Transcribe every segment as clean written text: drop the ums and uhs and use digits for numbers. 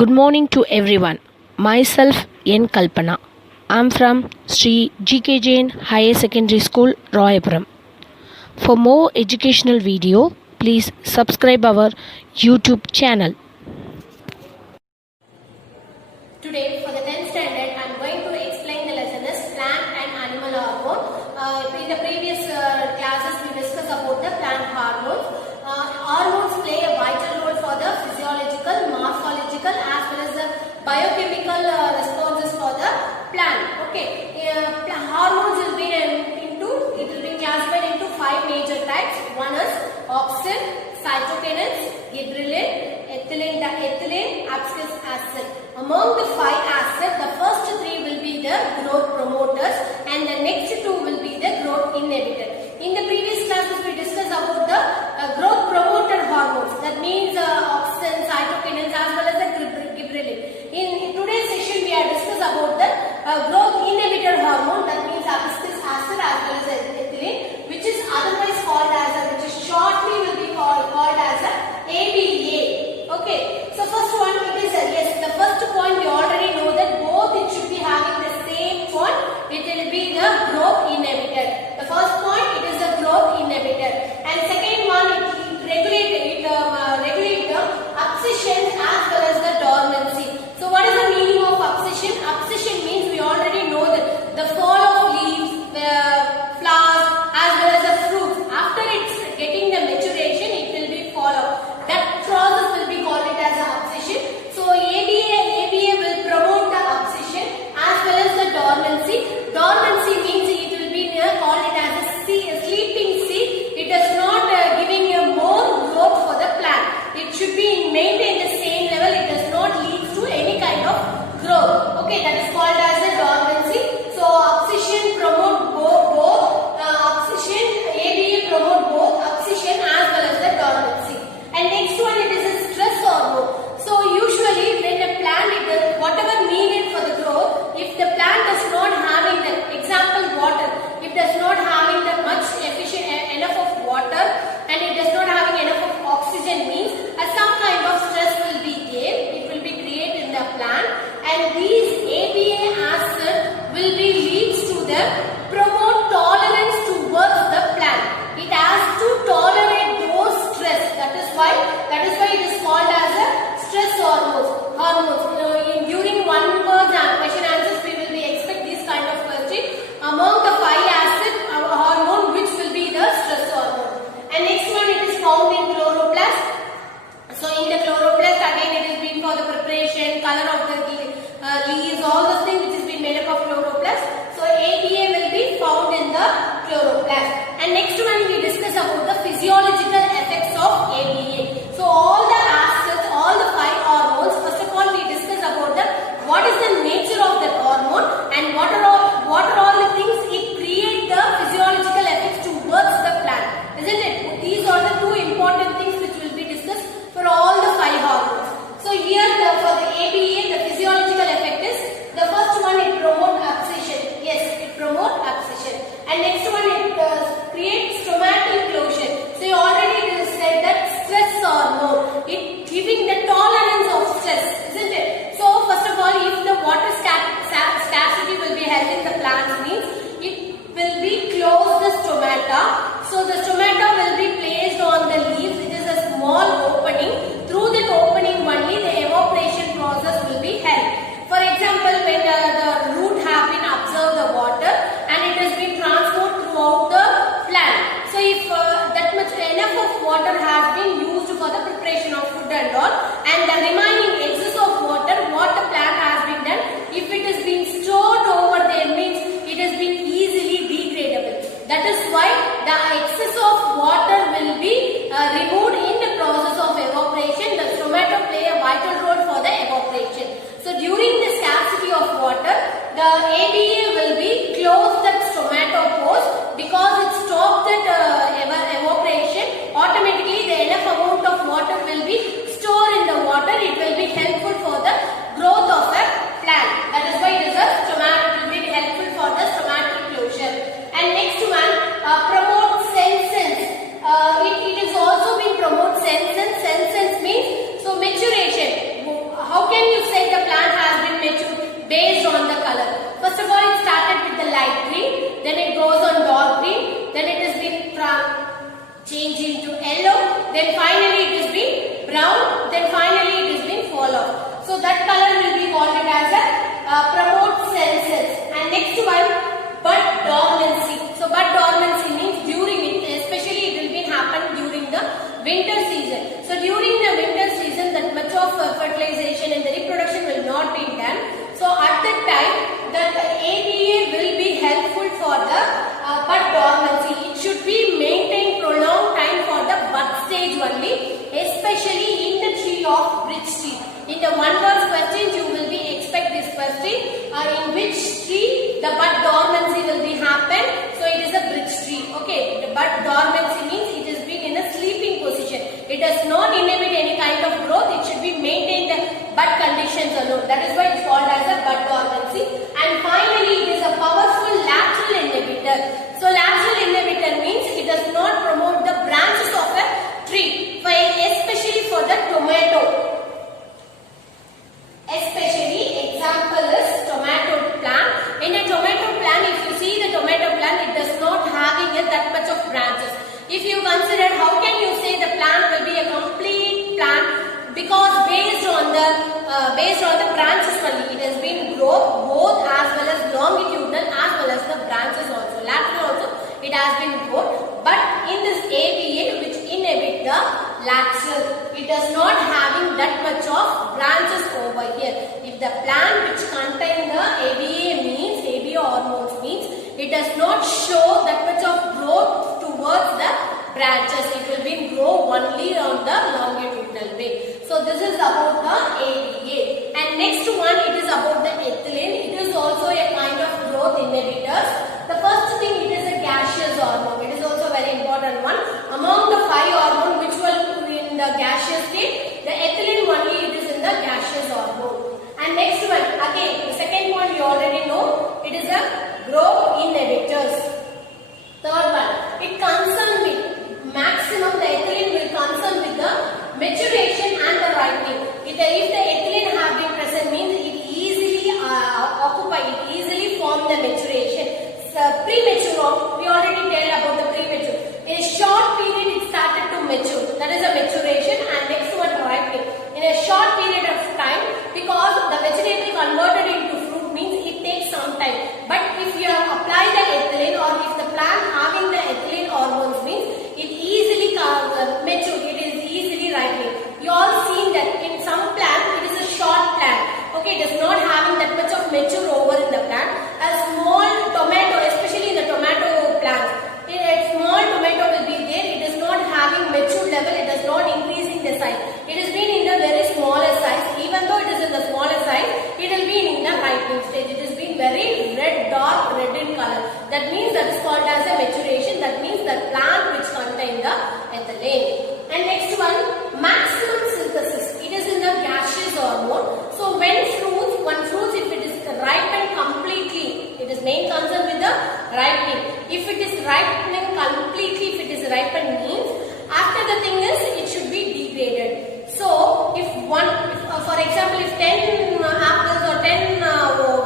Good morning to everyone. Myself N.Kalpna. I am from G.K.Jain Higher Secondary School, Royapuram. For more educational video, please subscribe our YouTube channel. Today for the 10th standard, I am going to explain the lesson as plant and animal hormone. In the previous classes, we discussed about the plant hormones. Hormones play a vital role for the physiological, morphological as well as the biochemical responses for the plant. Okay, hormones will be classified into 5 major types. One is auxin, cytokinins, gibberellin, ethylene, abscisic acid. Among the 5 acids, the first 3 will be the growth promoters and the next 2 will be the growth inhibitor. In the previous classes, we discussed about the growth promoter hormones. That means auxin, cytokinins as well as the gibberellin. In today's session, we are discussed about the growth inhibitor hormone. That means abscisic acid as well as ethylene, which is otherwise called as which is shortly will be called as ADA. Okay, so first one it is yes, the first point we already know that both it should be having the same point. It will be the growth inhibitor. The first point it is the growth inhibitor, and second one it regulates the abscission as well as the dormancy. So what is the meaning of abscission? Abscission means we already know that the fall of leaves, flowers as well as the fruits. After it's getting the maturation, it will be fall off. That process will be called it as abscission. So ABA will promote the abscission as well as the dormancy. Dormancy means it will be called it as a sleeping seed. It is not giving a more growth for the plant. It should be maintained the same level. It does not lead to any kind of growth. Okay, that is called as the dormancy. So abscission promote both abscission, ABA promote both abscission as well as the dormancy. And next one it is a stress hormone. So usually when a plant whatever needed for the growth, if the plant does not having the example water, if does not having the much efficient enough of water and it does not having enough of oxygen means some kind of stress will be there. It will be created in the plant, and these ABA acid will be leads to the promote tolerance towards the plant. It has to tolerate those stress. That is why it is called as a stress hormones. During one word question answers, we will be expect this kind of question. Among the 5 acid hormone, which will be the stress hormone? And next one it is found in chloroplast. So in the chloroplast again it is been for the preparation, color of the leaves, all those things which is been made up of chloroplast. So ADA will be found in the chloroplast. And next one we discuss about the physiological effects of ADA. So all the acids, all the 5 hormones, first of all we discuss about what is the nature of the hormone and what are all the things it create the physiological effects towards the plant. Isn't it? These are the 2 important things which will be discussed for all the 5 hormones. So here for the ABA, the physiological effect is the first one it promotes abscission. Yes, it promotes abscission. And next one it creates stomatal closure. So you already said that stress hormone, it giving the tolerance of stress, isn't it? So first of all, if the water scarcity will be held in the plants means it will be close the stomata. So the stomata will be placed on the leaves. It is a small opening. Through that opening only the evaporation process will be held. For example, when the root have been absorbed the water and it has been transferred throughout the plant. So if that much enough of water has been used for the preparation of food and all, and the remaining excess of water what the plant has been done, if it has been stored over there means it has been easily degradable. That is why the excess of water will be removed in the process of evaporation. The stomata play a vital role for the evaporation. So during the scarcity of water, the ADA will be close that stomatopores because it stops that evaporation. Automatically the enough amount of water will be stored in the water. It will in which tree the bud dormancy will be happen. So it is a bridge tree. Okay, the bud dormancy means it is being in a sleeping position. It does not inhibit any kind of growth. It should be maintained the bud conditions alone. That is why it is called as a bud dormancy. And finally, it is a powerful lateral inhibitor. So lateral inhibitor means it does not promote the branches of a tree, especially for the tomato. Especially example is tomato plant. In a tomato plant, if you see the tomato plant, it does not having that much of branches. If you consider, how can you say the plant will be a complete plant? Because based on the branches only, it has been grown both as well as longitudinal as well as the branches also. Lateral also it has been grown. But in this ABA, which inhibit the lateral, it does not having that much of branches over here. If the plant which contain the ABA hormones means it does not show that much of growth towards the branches. It will be grow only on the longitudinal way. So this is about the ABA. And next one, it is about the ethylene. It is also a kind of growth inhibitors. The first thing, it is a gaseous hormone. It is also a very important one. Among the 5 hormones which were in the gaseous state, the ethylene only it is in the gaseous hormone. And next one, again, the second one you already know, it is a growth inhibitors. Third one, it concerns with maximum, the ethylene will concern with the maturation and the ripening. If the ethylene have been present means it easily form the maturation. Premature, we already tell about the premature. In a short period it started to mature. That is a maturation. And next one, ripening. In a short period of time, because the vegetable converted into fruit means it takes some time. But if you have applied the ethylene or if the plant having the ethylene hormones means it easily mature. It is easily ripening. You all seen that in some plant it is a short plant. Okay, it is not having that much of mature over in the plant. A small tomato, especially in the tomato plant, a small tomato will be there. It is not having mature level. It is not increasing the size. It has been in the very smaller size. Even though it is in the smaller size, it will be in the ripening stage. It has been very red, dark red in color. That means that is called as a maturation. That means the plant which contain the ethylene. And next one, maximum synthesis. It is in the gaseous hormone. So when fruits, if it is ripened completely, it is main concern with the ripening. If it is ripening completely, if it is ripened means after the thing is it should be degraded. So if for example, if 10 apples or 10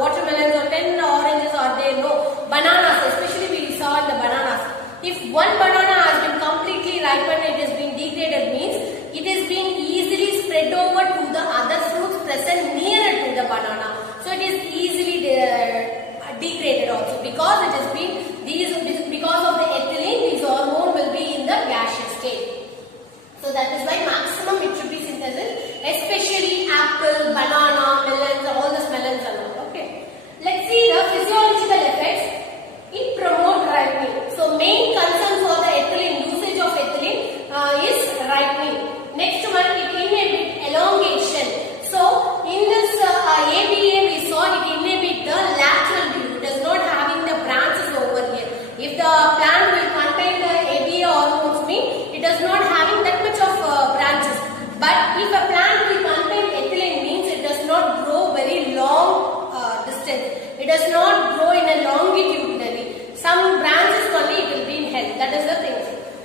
watermelons or 10 oranges are there, no bananas, especially we saw in the bananas. If one banana has been completely ripened, it has been degraded means it is being easily spread over to the other fruits present nearer to the banana. So it is easily degraded also because it has been because of the ethylene, this hormone will be in the gaseous state. So that is why maximum it should be synthesis, especially apple, banana, melons, all these melons are not. Okay. Let's see the physiological effects. It promotes ripening. So main concern for the ethylene, usage of ethylene is ripening. Next one, it inhibits elongation. So in this ABA we saw it inhibit the lateral view. It does not having the branches over here. If the plant will contain the ABA hormones mean it does not having that much of branches. But if a plant will contain ethylene means it does not grow very long distance. It does not grow in a longitudinally. Some branches only it will be in health. That is the thing.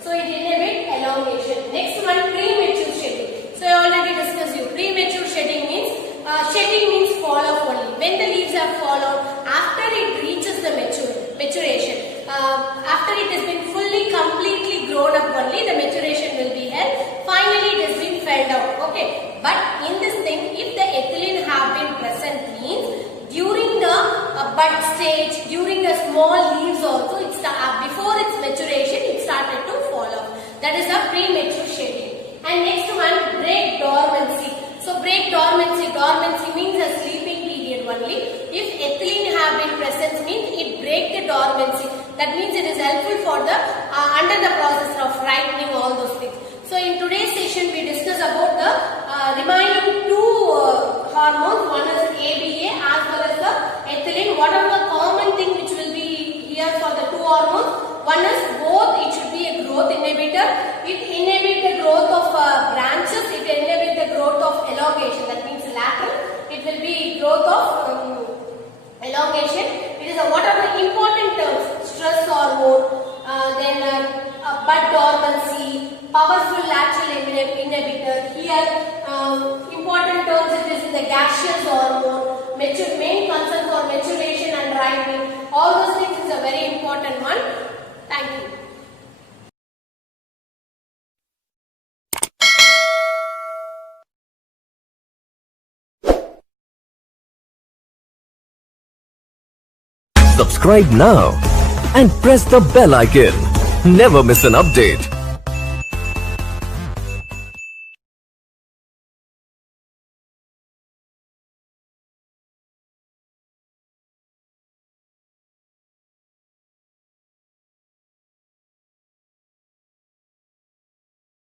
So it inhibits elongation. Next one, premature shedding. So I already discussed you. Premature shedding means fall off only. When the leaves have fallen, after it reaches the maturation, after it has been fully completely grown up only, the maturation will be held. Finally it has been fell down. Okay. But in this thing, if the ethylene have been present means during the bud stage, during the small leaves also, before its maturation, it started to fall off. That is a premature shedding. And next one, break dormancy. So break dormancy means a sleeping period only. If ethylene have been present means it break the dormancy. That means it is helpful for the under the process of ripening, all those things. So in today's session we discuss about the remaining two hormones. One is ABA as well as the growth of elongation. It is what are the important terms? Stress hormone, bud dormancy, powerful lateral inhibitor. Here, important terms it is the gaseous hormone, main concern for maturation and ripening. All those things is a very important one. Thank you. Subscribe now and press the bell icon. Never miss an update.